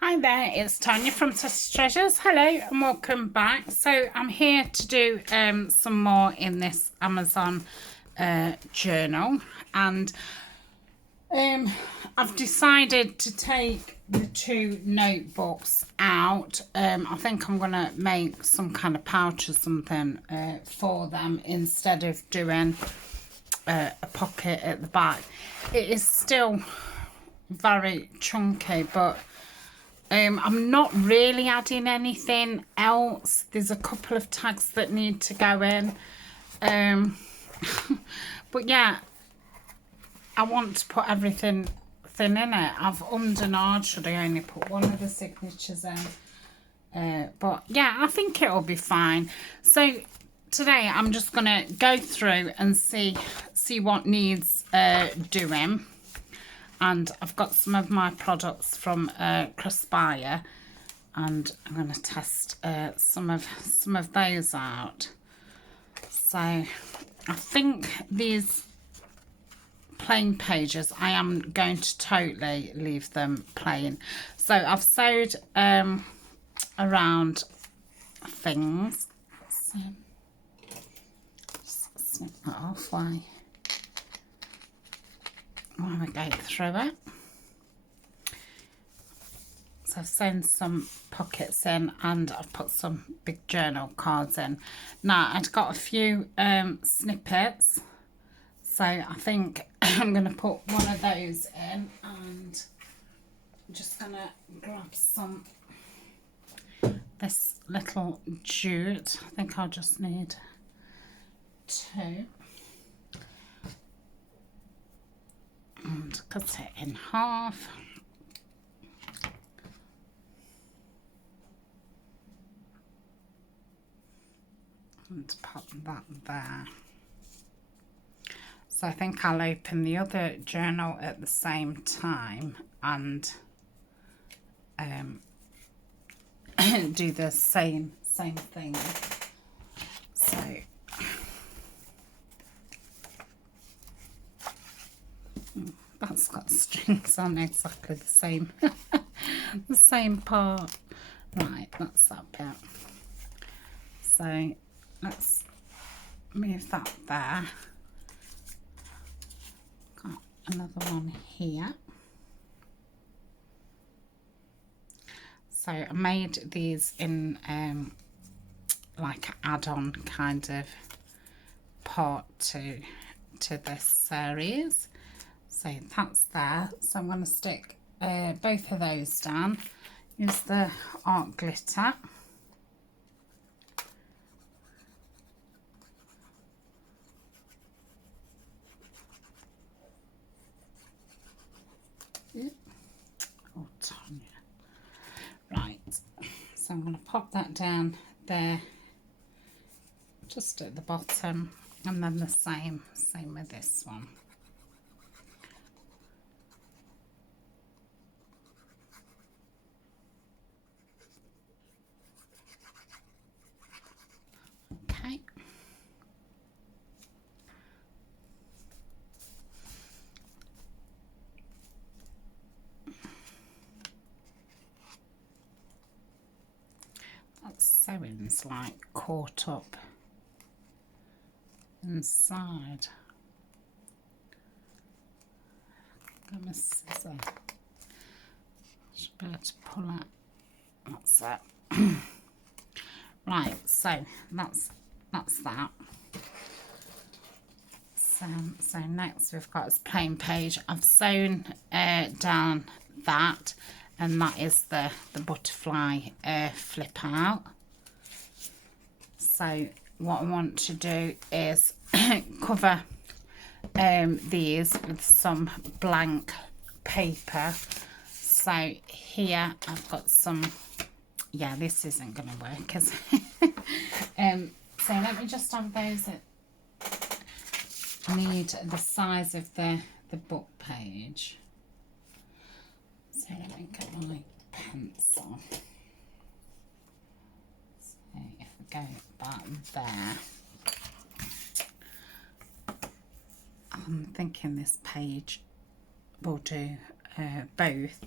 Hi there, it's Tania from Tatty Treasures. Hello and welcome back. So I'm here to do some more in this Amazon journal, and I've decided to take the two notebooks out. I think I'm going to make some kind of pouch or something for them instead of doing a pocket at the back. It is still very chunky, but I'm not really adding anything else. There's a couple of tags that need to go in. But yeah, I want to put everything thin in it. I've ummed and ahed, should I only put one of the signatures in? But yeah, I think it'll be fine. So today I'm just going to go through and see what needs doing. And I've got some of my products from Crespire, and I'm going to test some of those out. So I think these plain pages, I am going to totally leave them plain. So I've sewed around things. So just snip that off while I go through it. So I've sewn some pockets in, and I've put some big journal cards in. Now I've got a few snippets, so I think I'm going to put one of those in, and I'm just going to grab some, this little jute. I think I'll just need two. And cut it in half. And pop that there. So I think I'll open the other journal at the same time and do the same thing. So that's got strings on exactly the same the same part. Right, that's that bit. So let's move that there. Got another one here. So I made these in like an add-on kind of part to this series. So that's there. So I'm going to stick both of those down. Use the art glitter. Oh, Tanya. Right. So I'm going to pop that down there, just at the bottom, and then the same with this one. Okay. That sewing's like caught up inside. Got my scissor. Should be able to pull it. That's it. Right, so that's that. So next we've got this plain page. I've sewn down that, and that is the butterfly flip out. So what I want to do is cover these with some blank paper. So here I've got some, yeah, this isn't going to work, is it? So let me just have those that need the size of the book page. So let me get my pencil. So if we go back there, I'm thinking this page will do both.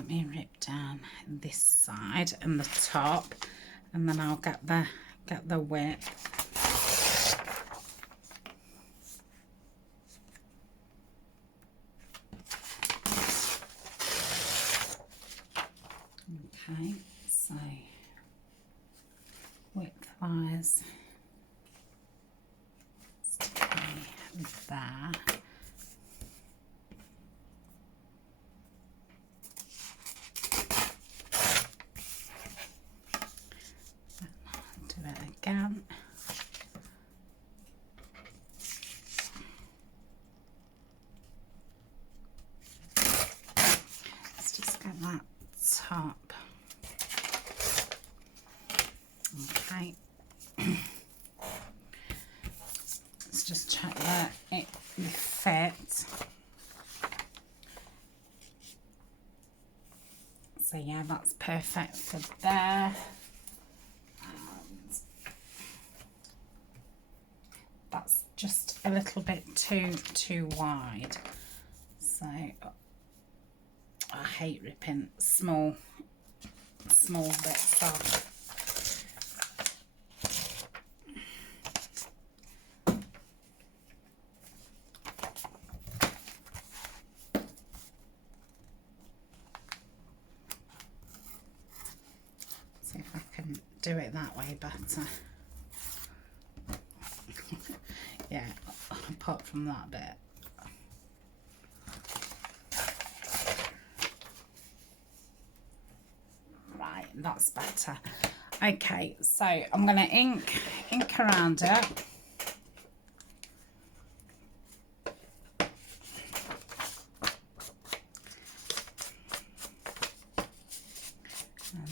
let me rip down this side and the top, and then I'll get the width. Okay, so width-wise, there. Do it again. Let's just get that top. Okay. Let's just check that it fits. So yeah, that's perfect for there. And that's just a little bit too wide. So I hate ripping small bits off. See if I can do it that way better. Yeah, apart from that bit. Right, that's better. Okay, so I'm going to ink around it.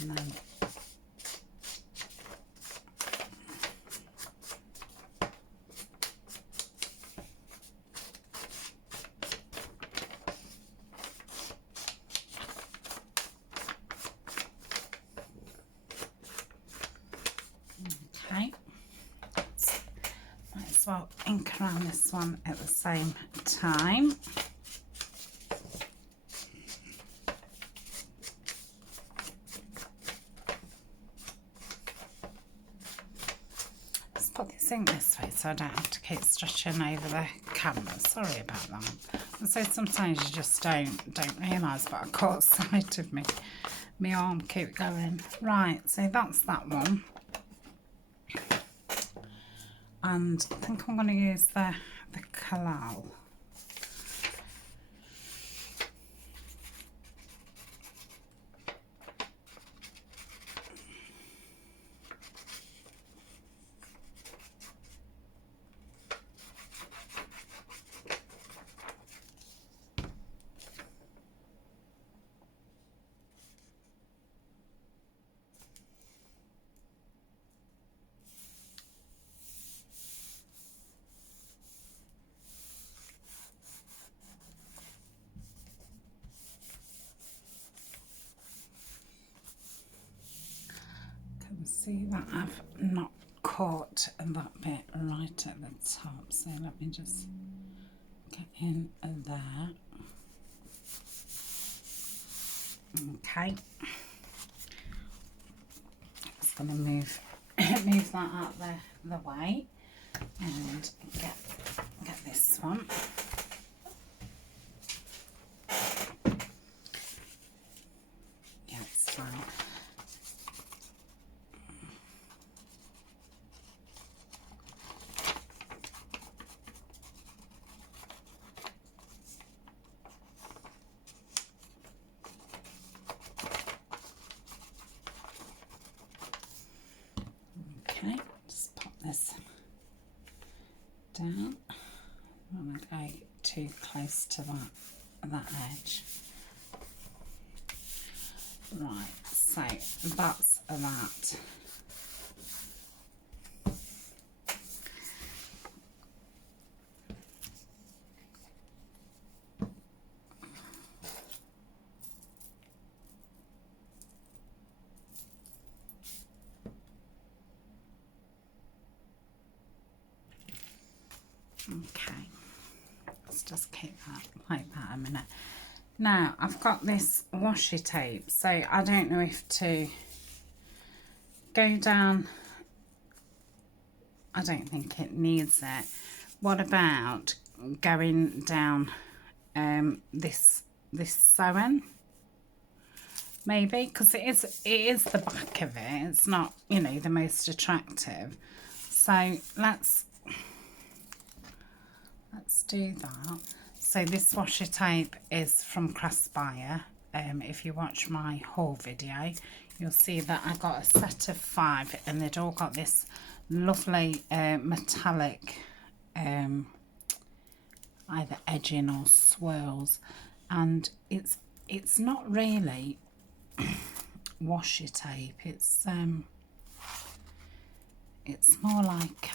And then okay, might as well ink around this one at the same time. Let's put this ink this way so I don't have to keep stretching over the camera. Sorry about that. And so sometimes you just don't realise, but I caught sight of my arm keep going. Right, so that's that one. And I think I'm going to use the Kalal. See that I've not caught that bit right at the top, so let me just get in there. Okay, just going to move that out the way and get this one. Yeah, it's fine. Okay, just pop this down. I don't want to go too close to that edge. Right, so that's that. Okay, let's just keep that like that a minute. Now, I've got this washi tape, so I don't know if to go down. I don't think it needs it. What about going down this sewing? Maybe, because it is the back of it. It's not, you know, the most attractive. So let's do that. So this washi tape is from Crossbuyer. If you watch my haul video, you'll see that I got a set of 5, and they'd all got this lovely metallic either edging or swirls, and it's not really washi tape. It's more like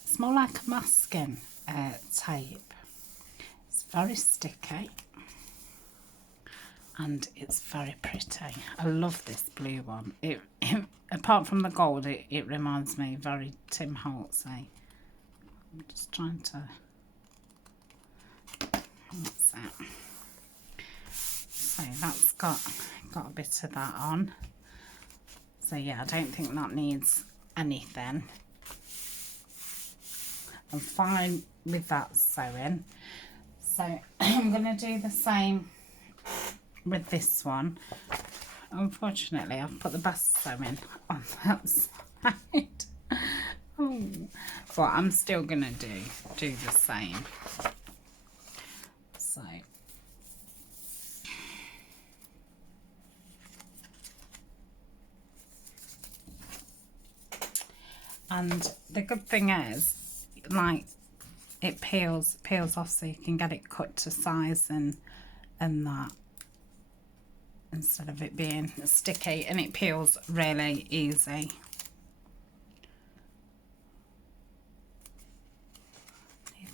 it's more like a masking tape. It's very sticky and it's very pretty. I love this blue one. It apart from the gold, it reminds me very Tim Holtzy. I'm just trying to. What's that? So that's got a bit of that on. So yeah, I don't think that needs anything. I'm fine with that sewing. So I'm going to do the same with this one. Unfortunately, I've put the best sewing on that side. Oh, but I'm still going to do the same. So and the good thing is, like, it peels off, so you can get it cut to size and that, instead of it being sticky, and it peels really easy.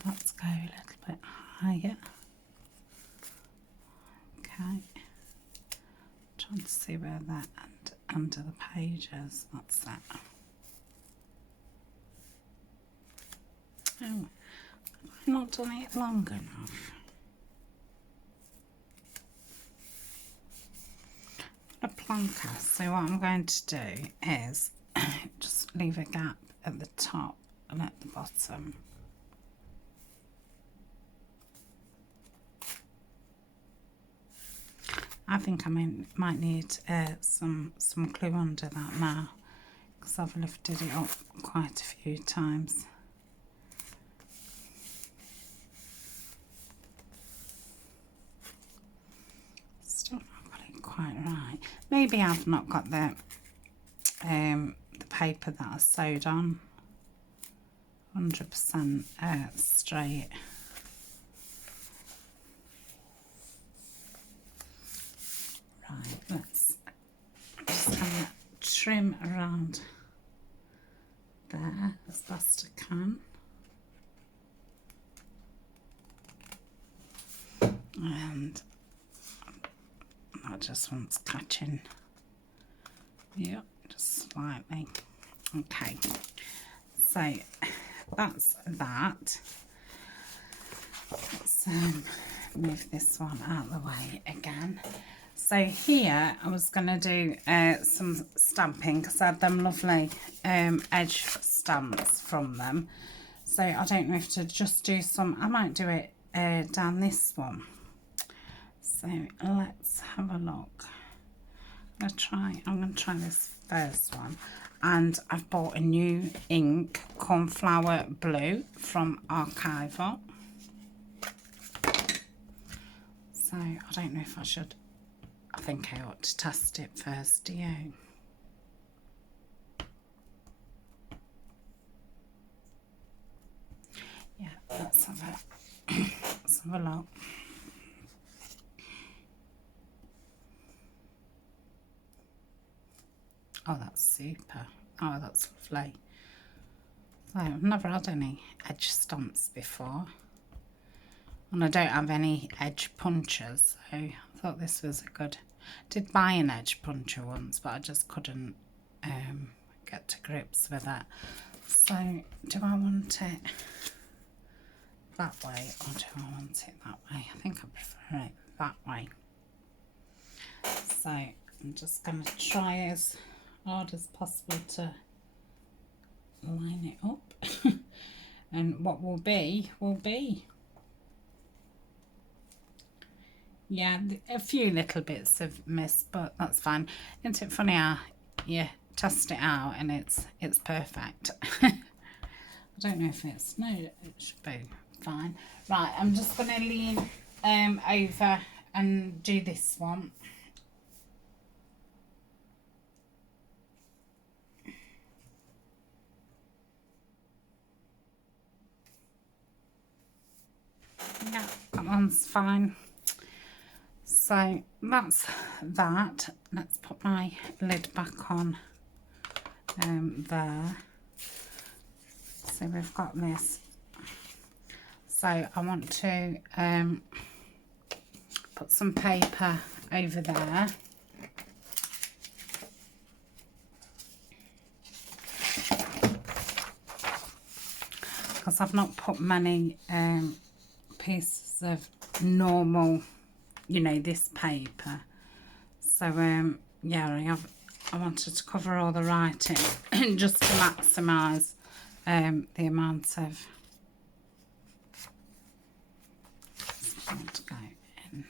Let's go a little bit higher. Okay, trying to see where that under the pages. That's that. Oh, I've not done it long enough. A plonker. So what I'm going to do is just leave a gap at the top and at the bottom. I think I might need some glue under that now, because I've lifted it up quite a few times. Still not got it quite right. Maybe I've not got the paper that I sewed on 100% straight. Right, let's just kind of trim around there as best I can. And that just wants catching. Yep, just slightly. Okay, so that's that. Let's move this one out of the way again. So here I was going to do some stamping, because I had them lovely edge stamps from them. So I don't know if to just do some. I might do it down this one. So let's have a look. I'm going to try this first one. And I've bought a new ink, Cornflower Blue from Archival. So I don't know if I should. I think I ought to test it first, do you? Yeah, let's have a look. Oh, that's super. Oh, that's lovely. So I've never had any edge stamps before. And I don't have any edge punchers, so I thought this was a good. Did buy an edge puncher once, but I just couldn't get to grips with it. So do I want it that way, or do I want it that way? I think I prefer it that way. So I'm just going to try as hard as possible to line it up. And what will be, will be. Yeah, a few little bits of mist, but that's fine. Isn't it funny how you test it out and it's perfect? I don't know if it's, no, it should be fine. Right, I'm just going to lean over and do this one. Yeah, that one's fine. So that's that. Let's put my lid back on there. So we've got this. So I want to put some paper over there. Because I've not put many pieces of normal, you know, this paper. So yeah, I wanted to cover all the writing just to maximise the amount of to go in.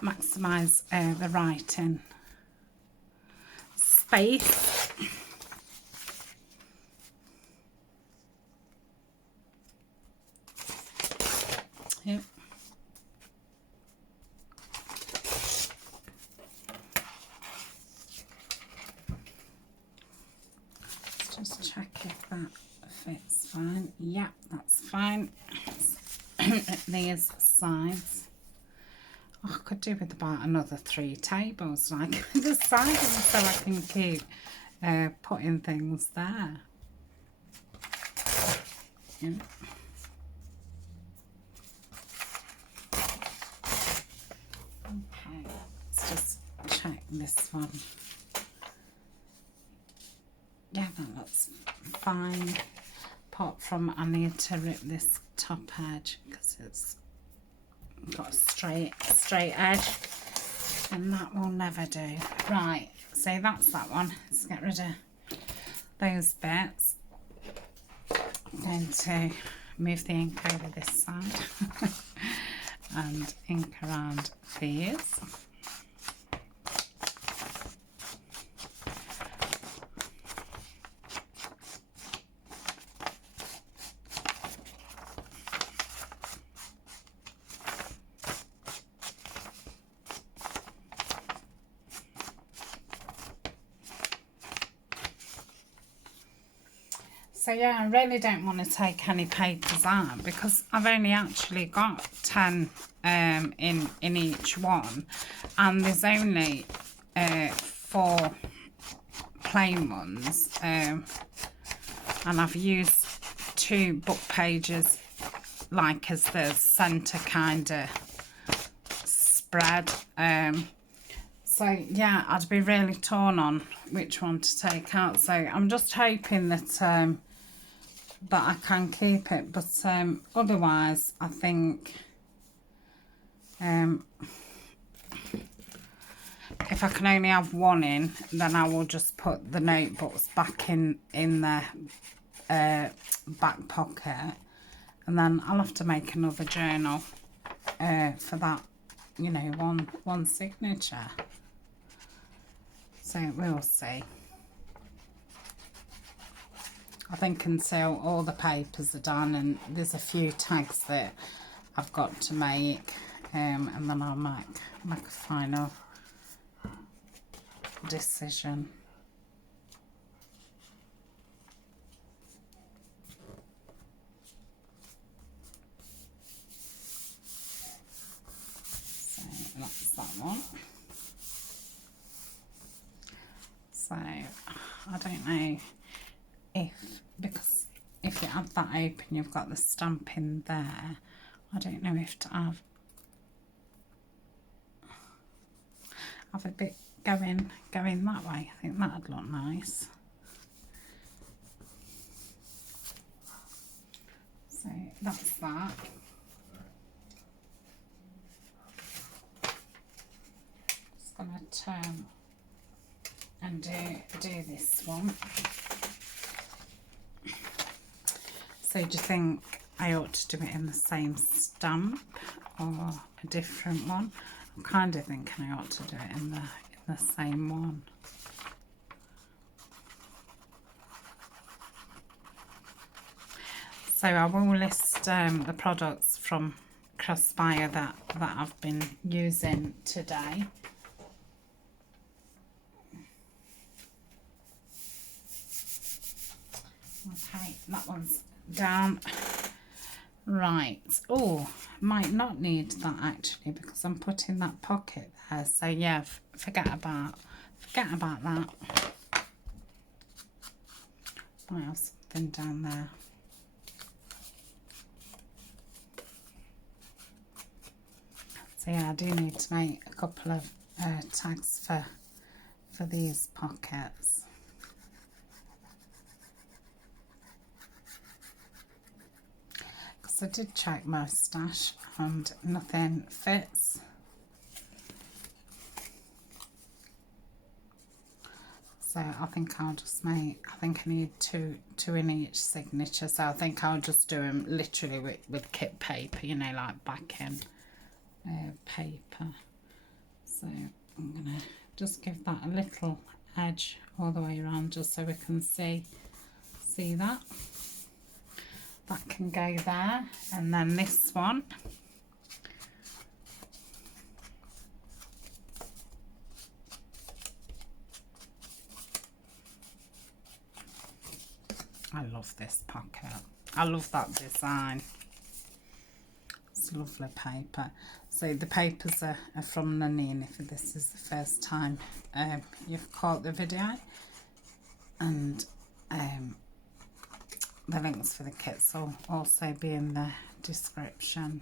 Maximise the writing space. Yep. Let's just check if that fits fine. Yeah, that's fine. These sides. Oh, I could do with about another 3 tables, like the sides, so I can keep putting things there. Yeah. Okay, let's just check this one. Yeah, that looks fine. Apart from I need to rip this top edge because it's got a straight edge, and that will never do. Right, so that's that one. Let's get rid of those bits. I'm going to move the ink over this side and ink around these. So yeah, I really don't want to take any papers out because I've only actually got 10 in each one, and there's only 4 plain ones, and I've used 2 book pages like as the centre kind of spread. So yeah, I'd be really torn on which one to take out. So I'm just hoping that that I can keep it, but otherwise I think if I can only have one in, then I will just put the notebooks back in the back pocket, and then I'll have to make another journal for that, you know, one signature. So we'll see. I think until all the papers are done, and there's a few tags that I've got to make, and then I'll make a final decision. So that's that one. So I don't know because if you have that open, you've got the stamp in there. I don't know if to have a bit going that way. I think that'd look nice. that's that. Just gonna turn and do this one. So do you think I ought to do it in the same stamp or a different one? I'm kind of thinking I ought to do it in the same one. So I will list the products from Crossfire that I've been using today. Okay, that one's down. Right. Oh, might not need that actually because I'm putting that pocket there. So yeah, forget about that. Might have something down there. So yeah, I do need to make a couple of tags for these pockets. Because I did check my stash and nothing fits. So I think I'll just make, I think I need two in each signature. So I think I'll just do them literally with kit paper, you know, like backing paper. So I'm gonna just give that a little edge all the way around just so we can see that. That can go there. And then this one. I love this pocket. I love that design. It's lovely paper. So the papers are from Nottingham if this is the first time you've caught the video. And the links for the kits will also be in the description.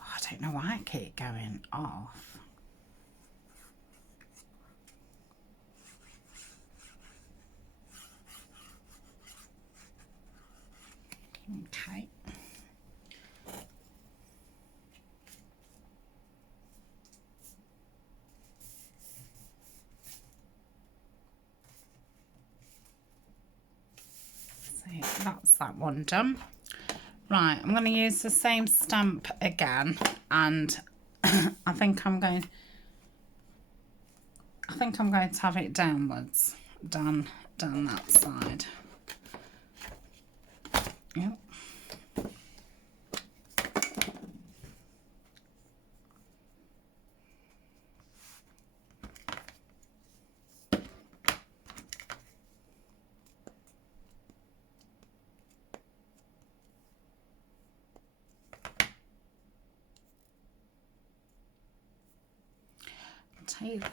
Oh, I don't know why I keep going off. Okay. So that's that one done. Right, I'm going to use the same stamp again, and I think I'm going to have it downwards, down that side. Yep. Take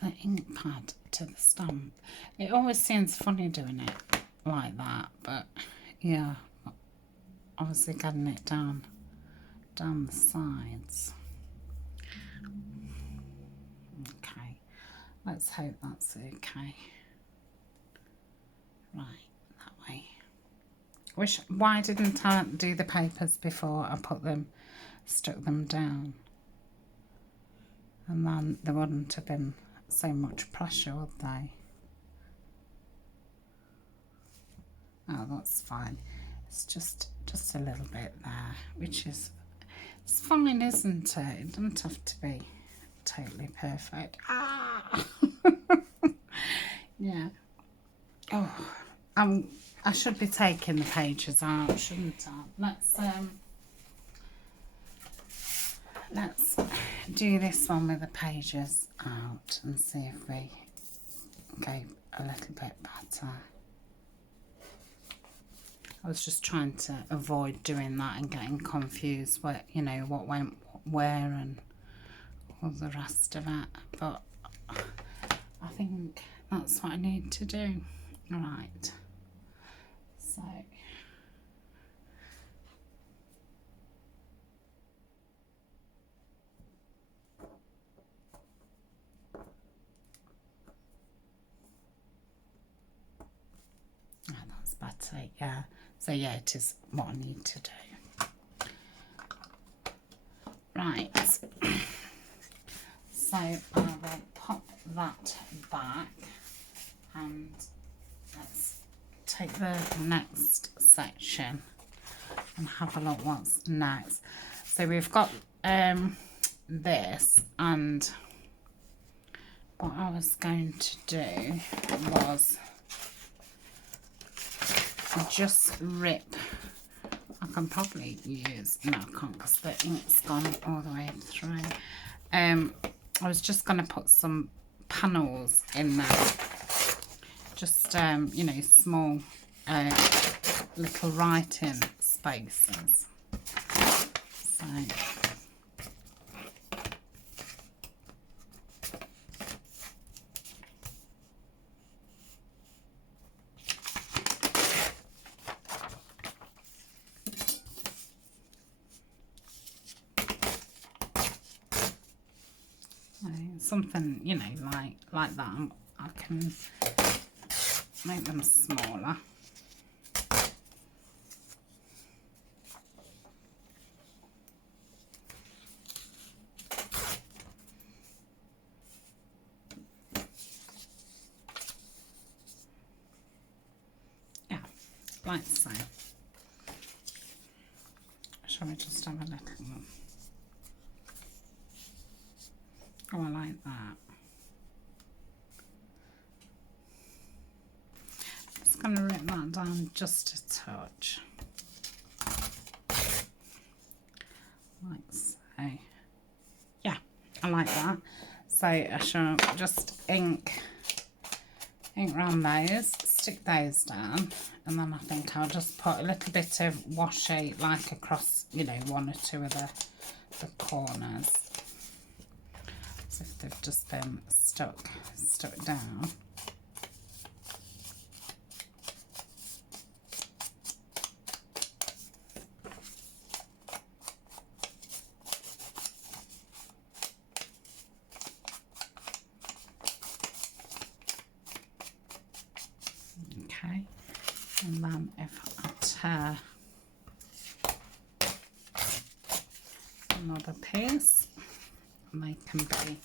the ink pad to the stamp. It always seems funny doing it like that, but yeah, obviously getting it down the sides. Okay, let's hope that's okay. Right, that way. Why didn't I do the papers before I stuck them down? And then there wouldn't have been so much pressure, would they? Oh, that's fine. It's just a little bit there, which is, it's fine, isn't it? It doesn't have to be totally perfect. Ah! Yeah. Oh, I should be taking the pages out, shouldn't I? Let's do this one with the pages out and see if we go a little bit better. I was just trying to avoid doing that and getting confused what, you know, what went where and all the rest of it, but I think that's what I need to do. Right, so that's better, yeah. So yeah, it is what I need to do. Right, so I will pop that back and let's take the next section and have a look what's next. So we've got this, and what I was going to do was just rip. I can probably use, no I can't because the ink's gone all the way through. I was just going to put some panels in there, just you know, small little writing spaces. So something, you know, like that. I can make them smaller. Yeah, like so. Shall we just have a little one? Oh, I like that. Just going to rip that down just a touch. Like so. Yeah, I like that. So I shall just ink around those, stick those down, and then I think I'll just put a little bit of washi like across, you know, one or two of the corners. So if they've just been stuck down. Okay, and then if I tear another piece, and they can be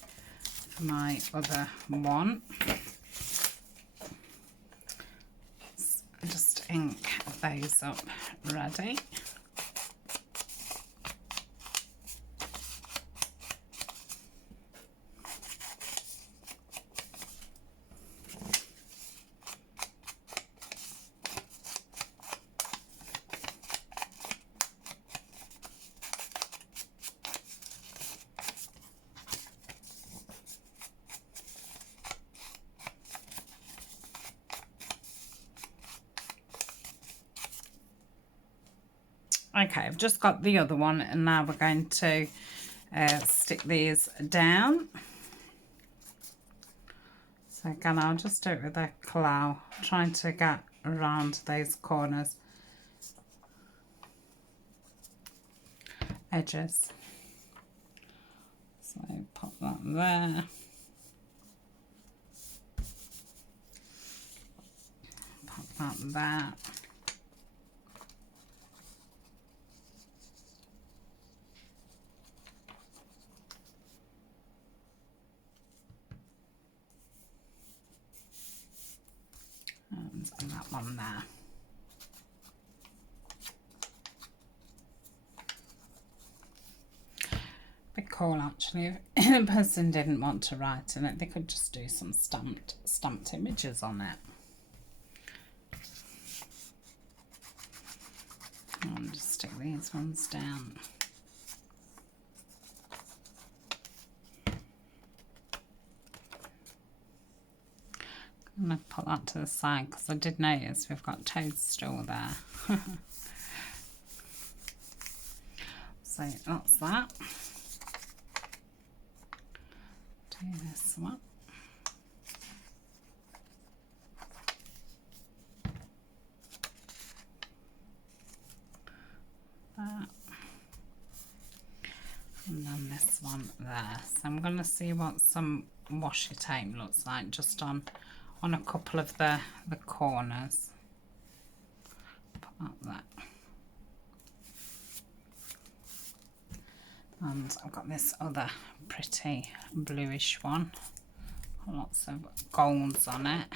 for my other one. Just ink those up ready. Okay, I've just got the other one, and now we're going to stick these down. So again, I'll just do it with a claw, trying to get around those corners, edges. So pop that there. Pop that there. And that one there. Bit cool actually. If the person didn't want to write in it, they could just do some stamped images on it. I'll just stick these ones down. I'm going to put that to the side because I did notice we've got toadstool there. So that's that. Do this one. That. And then this one there. So I'm going to see what some washi tape looks like just on a couple of the corners. Put that there. And I've got this other pretty bluish one. Lots of golds on it.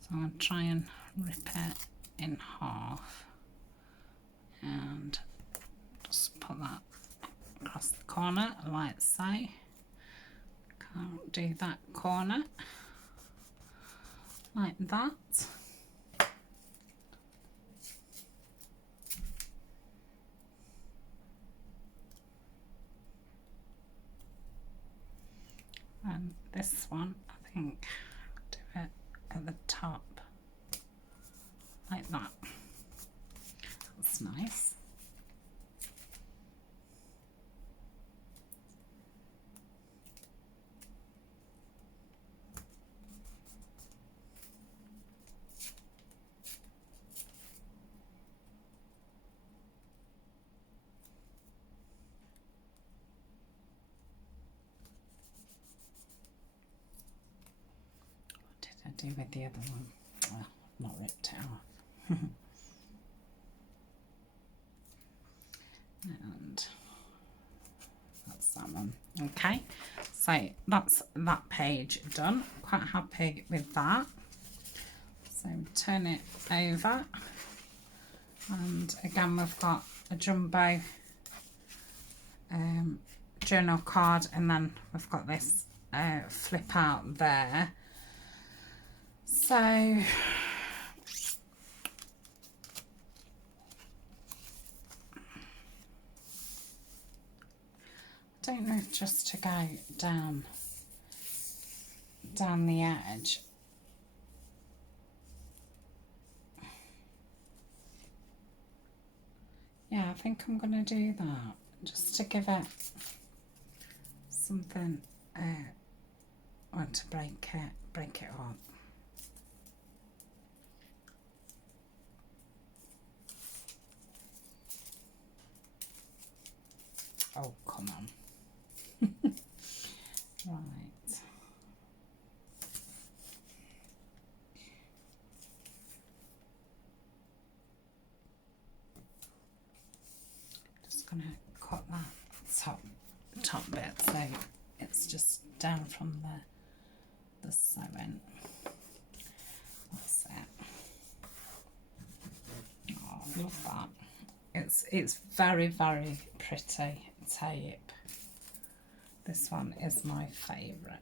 So I'm going to try and rip it in half. And just put that across the corner like so. Can't do that corner. Like that. And this one, I think, do it at the top, like that. That's nice. What did I do with the other one? Well, not ripped it off. And that's that one. Okay, so that's that page done. Quite happy with that. So turn it over, and again we've got a jumbo journal card, and then we've got this flip out there. So I don't know if just to go down the edge. Yeah, I think I'm going to do that just to give it something or to break it up. Oh, come on. Right. Just gonna cut that top bit so it's just down from the sewing. That's it. Oh, I love that. It's very, very pretty tape. This one is my favourite.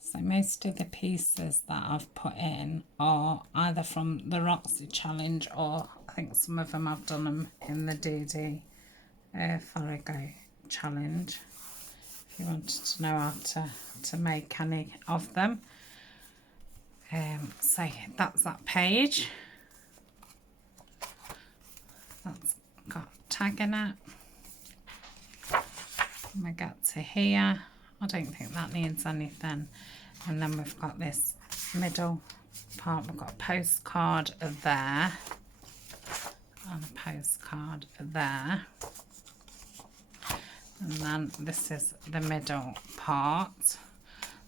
So most of the pieces that I've put in are either from the Roxy Challenge, or I think some of them I've done them in the DD Farrago Challenge. If you wanted to know how to make any of them. So that's that page. That's got a tag in it. When we get to here, I don't think that needs anything. And then we've got this middle part. We've got a postcard there and a postcard there. And then this is the middle part.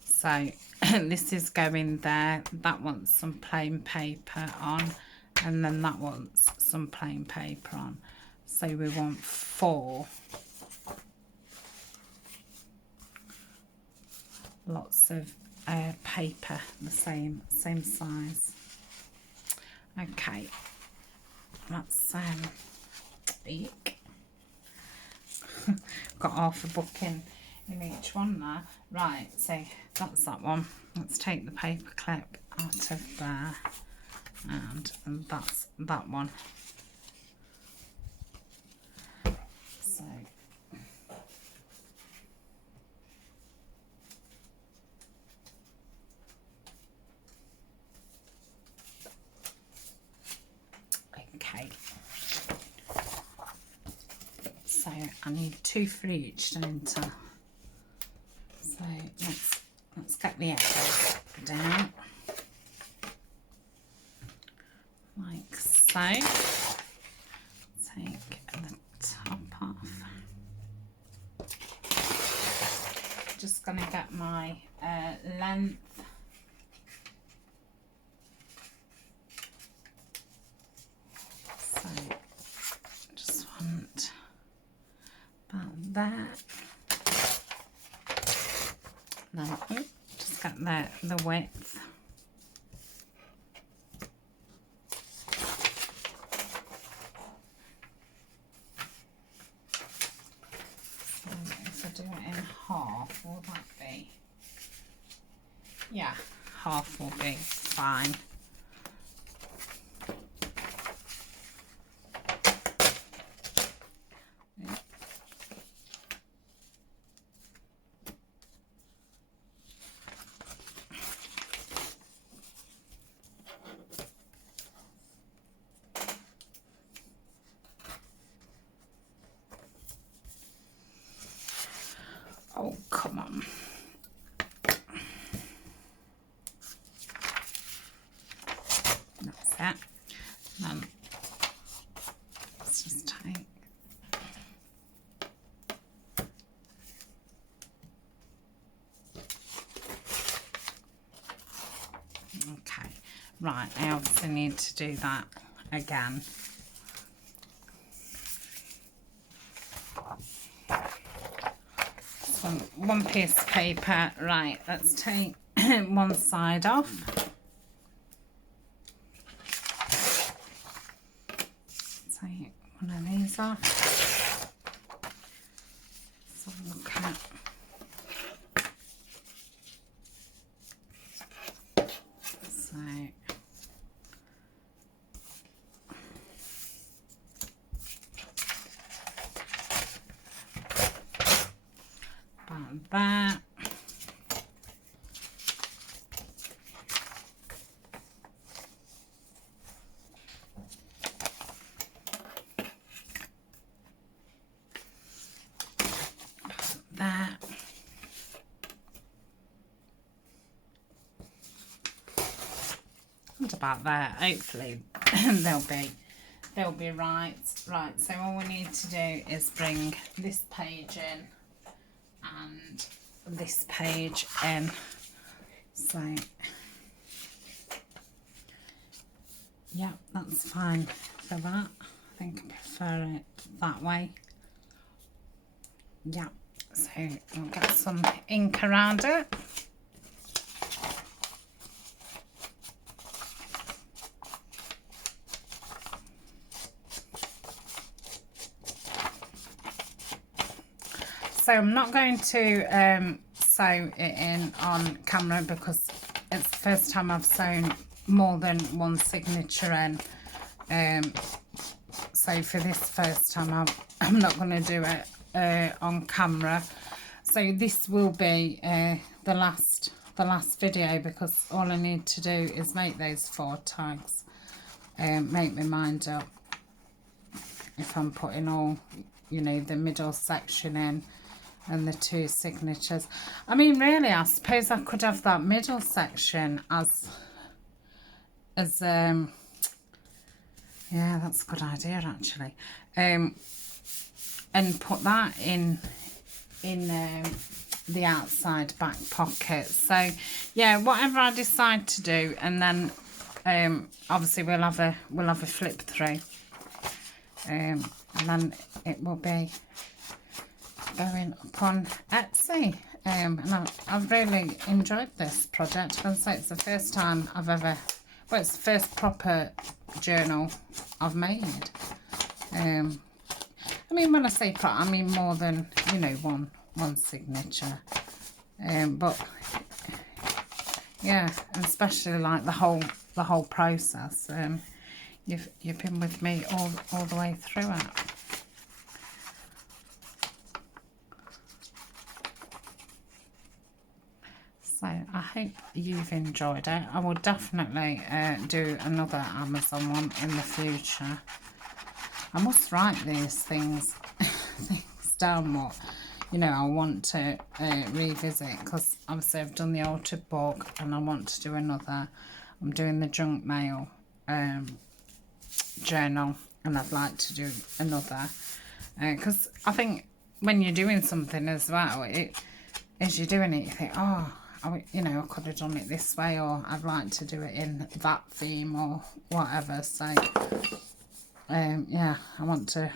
So this is going there. That wants some plain paper on, and then that wants some plain paper on. So we want 4. Lots of paper, the same size. Okay, that's eek. Got half a book in each one there. Right, so that's that one. Let's take the paper clip out of there, and that's that one. So okay, so I need 2 for each, don't I? So let's get the edges down. like so. Take the top off. Just going to get my length. So just want about that. Then just get the width. So if I do it in half, will that be? Yeah, half will be fine. Oh, come on. That's it. Then let's just take. Okay, right, I obviously need to do that again. One piece of paper, right, let's take one side off. Take one of these off. So look at so about that. That. What about that? Hopefully they'll be right. Right, so all we need to do is bring this page in and this page in. So yeah, that's fine for that. I think I prefer it that way. Yeah, so I'll get some ink around it. So I'm not going to sew it in on camera because it's the first time I've sewn more than one signature in. So for this first time I'm not going to do it on camera. So this will be the last video, because all I need to do is make those 4 tags, make my mind up if I'm putting all, you know, the middle section in and the 2 signatures. I mean, really, I suppose I could have that middle section as yeah, that's a good idea actually, and put that in the outside back pocket. So yeah, whatever I decide to do, and then obviously we'll have a flip through, and then it will be going up on Etsy. And I've really enjoyed this project. I'd say it's the first time I've ever, well, it's the first proper journal I've made. I mean, when I say proper, I mean more than, you know, one signature. But yeah, and especially like the whole process. You've been with me all the way through it. So I hope you've enjoyed it. I will definitely do another Amazon one in the future. I must write these things down, what, you know, I want to revisit, because obviously I've done the altered book and I want to do another. I'm doing the junk mail journal, and I'd like to do another, because I think when you're doing something as well, as you're doing it, you think, oh, you know, I could have done it this way, or I'd like to do it in that theme or whatever. So yeah, I want to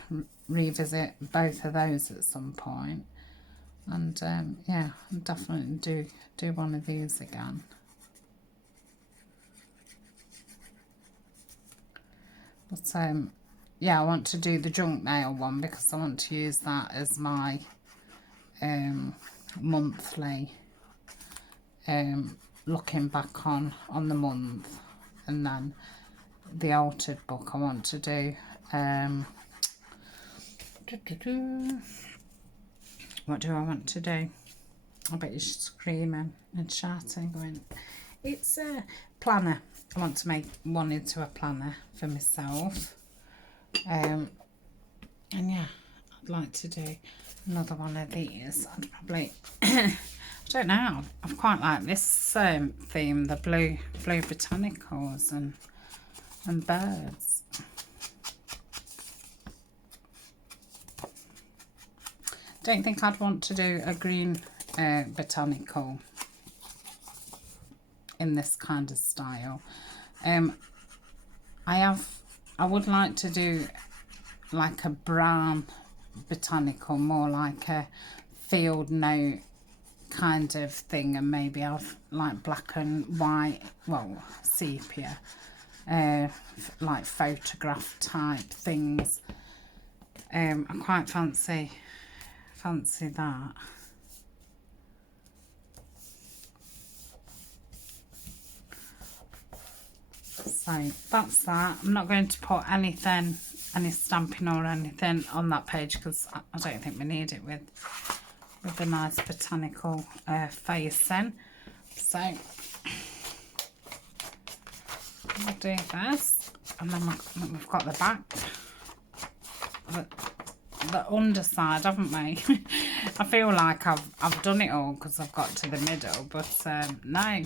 revisit both of those at some point, and yeah, I'll definitely do one of these again. But yeah, I want to do the junk nail one because I want to use that as my monthly looking back on the month, and then the altered book I want to do. What do I want to do? I bet you're screaming and shouting, going, it's a planner. I want to make one into a planner for myself. And yeah, I'd like to do another one of these. I'd probably, I don't know, I've quite like this theme, the blue botanicals and birds. Don't think I'd want to do a green botanical in this kind of style. I would like to do like a brown botanical, more like a field note kind of thing, and maybe I've like black and white, well, sepia, like photograph type things. I quite fancy that. So that's that. I'm not going to put any stamping or anything on that page because I don't think we need it with the nice botanical facing. So we'll do this, and then we've got the back, the underside, haven't we? I feel like I've done it all because I've got to the middle, but no.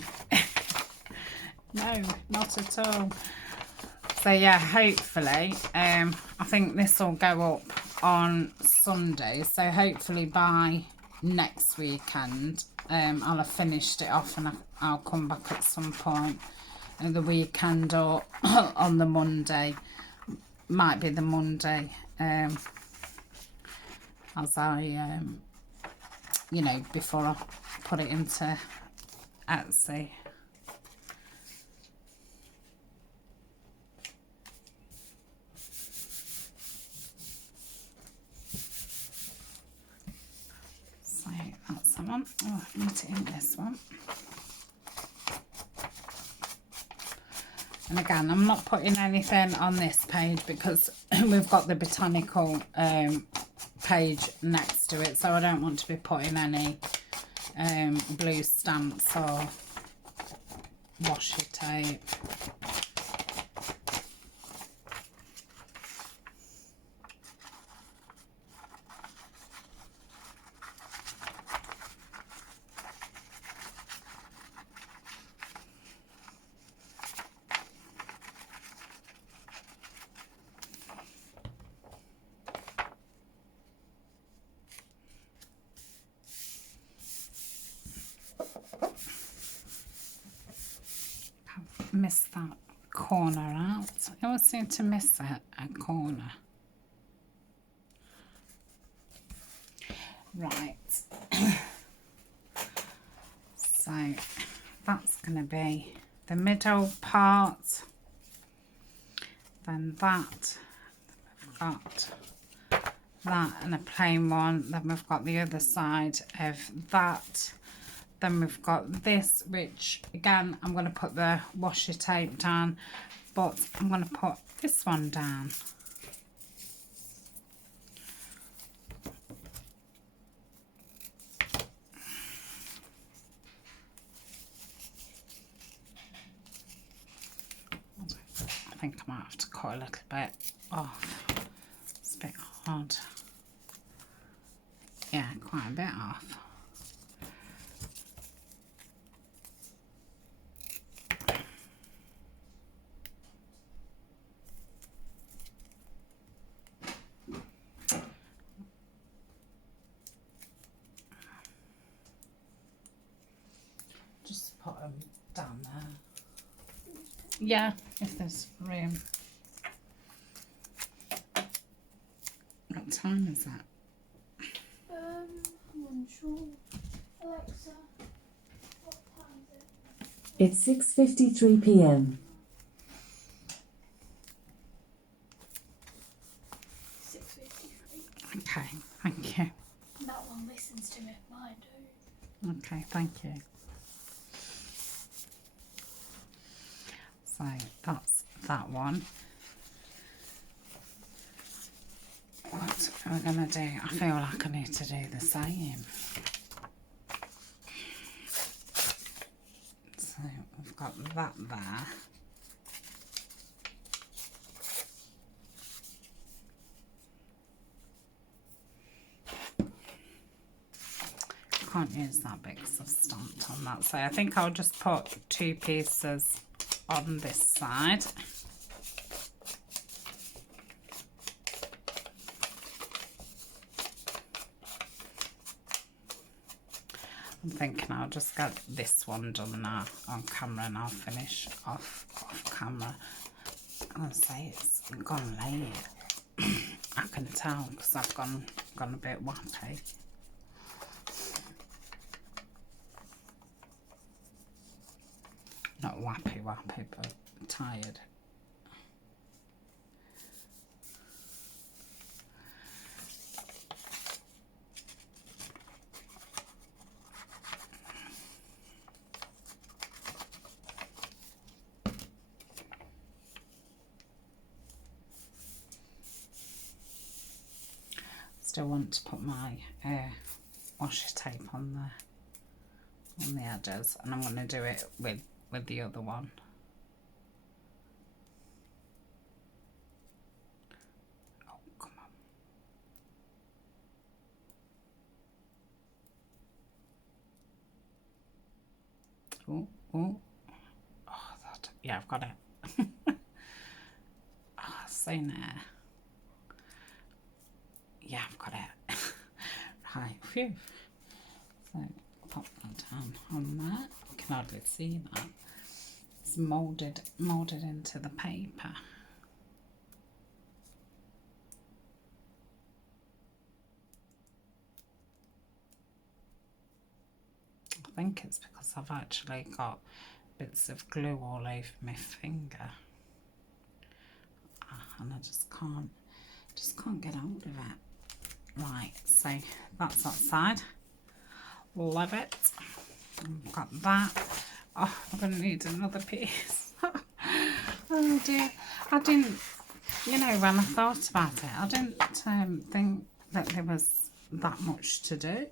No, not at all. So yeah, hopefully, I think this will go up on Sunday. So hopefully by next weekend, I'll have finished it off, and I'll come back at some point in the weekend or on the Monday. Might be the Monday, as I, you know, before I put it into Etsy. That's the one. Oh, I need it in this one. And again, I'm not putting anything on this page because we've got the botanical page next to it, so I don't want to be putting any blue stamps or washi tape. Miss that corner out. I always seem to miss a corner. Right. So that's going to be the middle part. Then that. We've got that and a plain one. Then we've got the other side of that. Then we've got this, which again I'm going to put the washi tape down, but I'm going to put this one down. I think I might have to cut a little bit off. It's a bit hard. Yeah, quite a bit off. put them down there. Yeah, if there's room. What time is that? I'm unsure. Alexa, what time is it? It's 6:53 p.m. 6:53. Okay, thank you. That one listens to it, mine do. Okay, thank you. So that's that one. What are we going to do? I feel like I need to do the same. So we've got that there. Can't use that big because I've stamped on that. So I think I'll just put 2 pieces on this side. I'm thinking I'll just get this one done now on camera and I'll finish off camera. I'll say it's gone late. I can tell because I've gone a bit wappy. Not wappy, but tired. Still want to put my washi tape on the edges, and I'm going to do it with the other one. Oh, come on. Oh, that, yeah, I've got it. So now. Yeah, I've got it. Right, phew. So pop that down on that. You can hardly see that. It's moulded into the paper. I think it's because I've actually got bits of glue all over my finger. And I just can't get hold of it. Right, so that's that side. Love it. I've got that. Oh, I'm going to need another piece. Oh dear. I didn't, you know, when I thought about it, I didn't think that there was that much to do.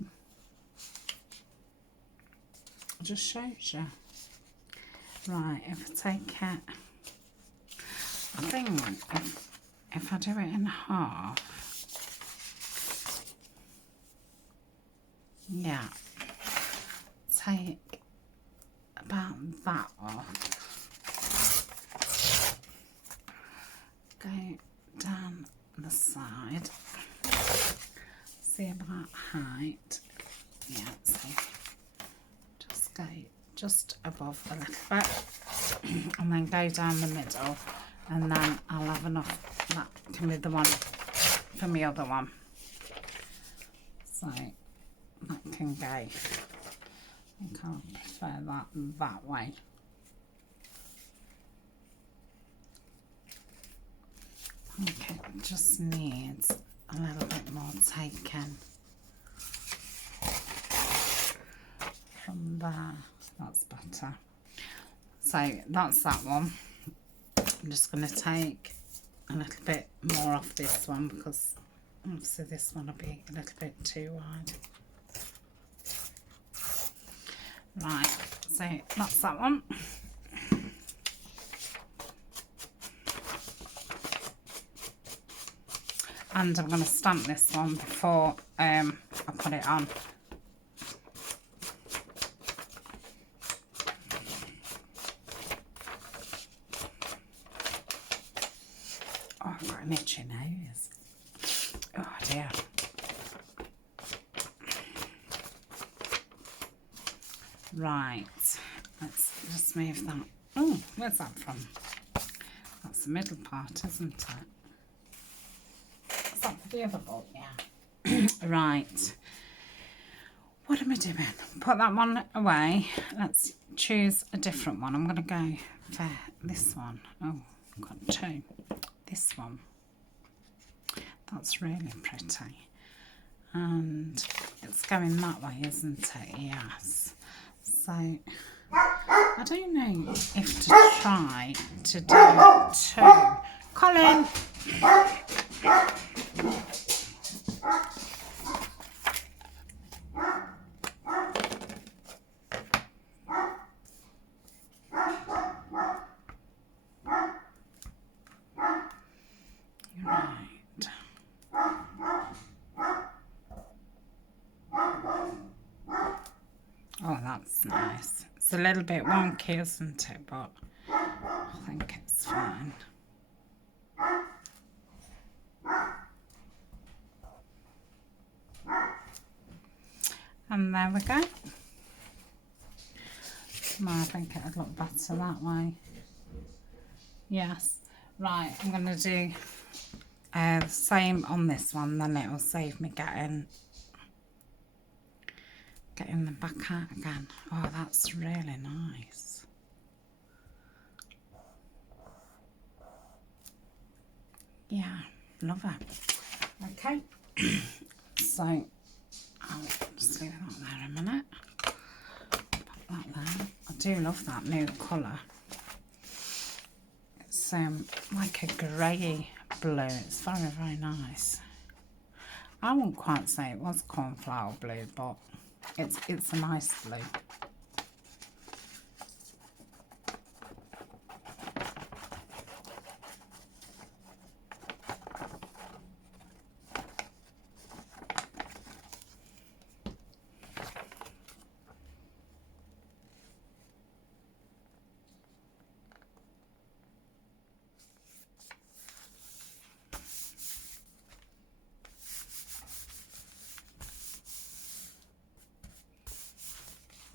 It just shows you. Right, if I take it, I think if I do it in half, yeah, take about that off, go down the side, see about height, yeah, so just go just above a little bit, and then go down the middle, and then I'll have enough, that can be the one for my other one, so that can go. I think I'll prefer that way. Okay, it just needs a little bit more taken from there. That's better. So that's that one. I'm just going to take a little bit more off this one because obviously this one will be a little bit too wide. Right, so that's that one. And I'm going to stamp this one before I put it on. Oh, I've got an itchy nose. Oh dear. Right, Let's just move that. Oh, where's that from? That's the middle part, isn't it? Is that for the other book? Yeah. Right. What am I doing? Put that one away. Let's choose a different one. I'm going to go for this one. Oh, I've got two. This one. That's really pretty. And it's going that way, isn't it? Yes. So, I don't know if to try to do two. Colin! Oh, that's nice. It's a little bit wonky, isn't it? But I think it's fine. And there we go. Well, I think it'd look better that way. Yes. Right, I'm going to do the same on this one, then it'll save me getting the back out again. Oh, that's really nice. Yeah, love it. Okay, so I'll just leave that there a minute. Put that there. I do love that new colour. It's like a grey blue. It's very, very nice. I wouldn't quite say it was cornflower blue, but it's a nice blue.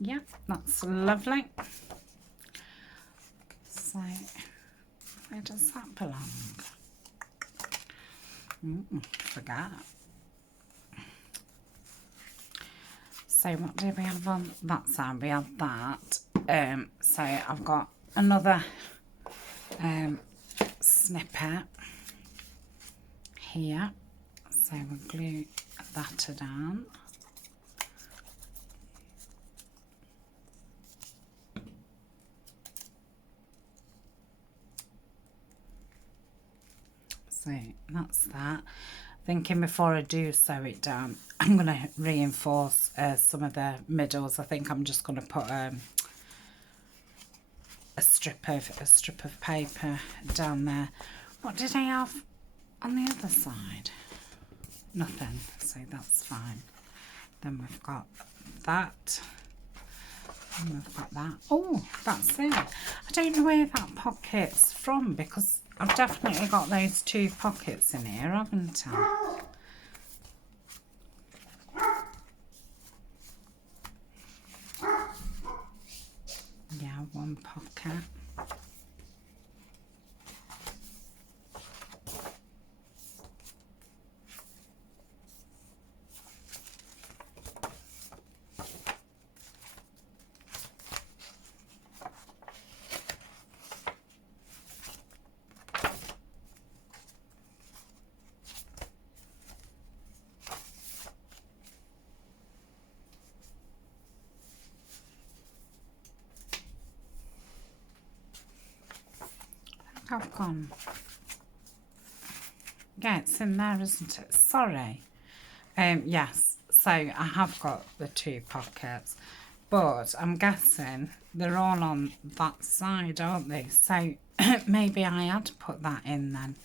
Yeah, that's lovely. So, where does that belong? Forgot. So, what do we have on that side? We have that. So, I've got another snippet here. So, we'll glue that down. So that's that. Thinking before I do sew it down, I'm going to reinforce some of the middles. I think I'm just going to put a strip of paper down there. What did I have on the other side? Nothing, so that's fine. Then we've got that. And we've got that. Oh, that's it. I don't know where that pocket's from because I've definitely got those two pockets in here, haven't I? Yeah, one pocket. I've gone. Yeah, it's in there, isn't it? Sorry. Yes, so I have got the two pockets, but I'm guessing they're all on that side, aren't they? So maybe I had to put that in then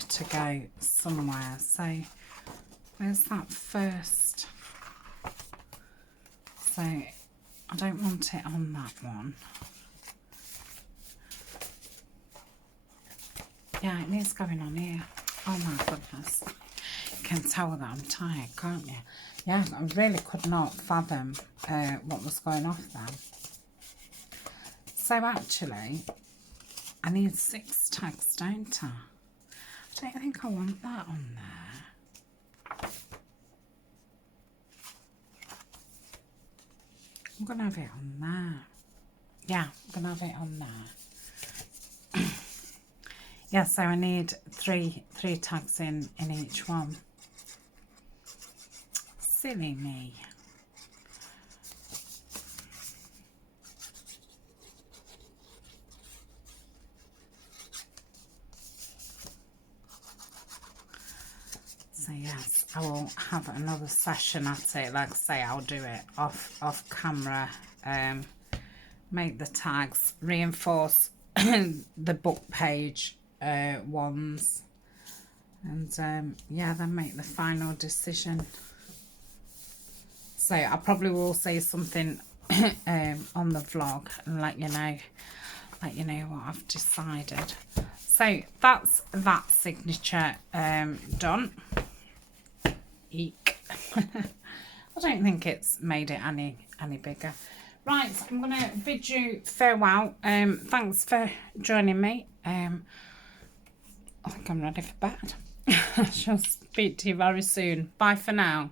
to go somewhere. So where's that first? So I don't want it on that one. Yeah, it needs going on here. Oh my goodness. You can tell that I'm tired, can't you? Yeah, I really could not fathom what was going off then. So actually, I need 6 tags, don't I? I don't think I want that on there. I'm going to have it on there. Yeah, I'm going to have it on there. Yeah, so I need three tags in each one. Silly me. So yes, I will have another session at it. Like I say, I'll do it off camera. Make the tags, reinforce the book page ones, and yeah, then make the final decision. So I probably will say something on the vlog and let you know what I've decided. So that's that signature done. Eek. I don't think it's made it any bigger. Right, I'm going to bid you farewell. Thanks for joining me. I think I'm ready for bed. I shall speak to you very soon. Bye for now.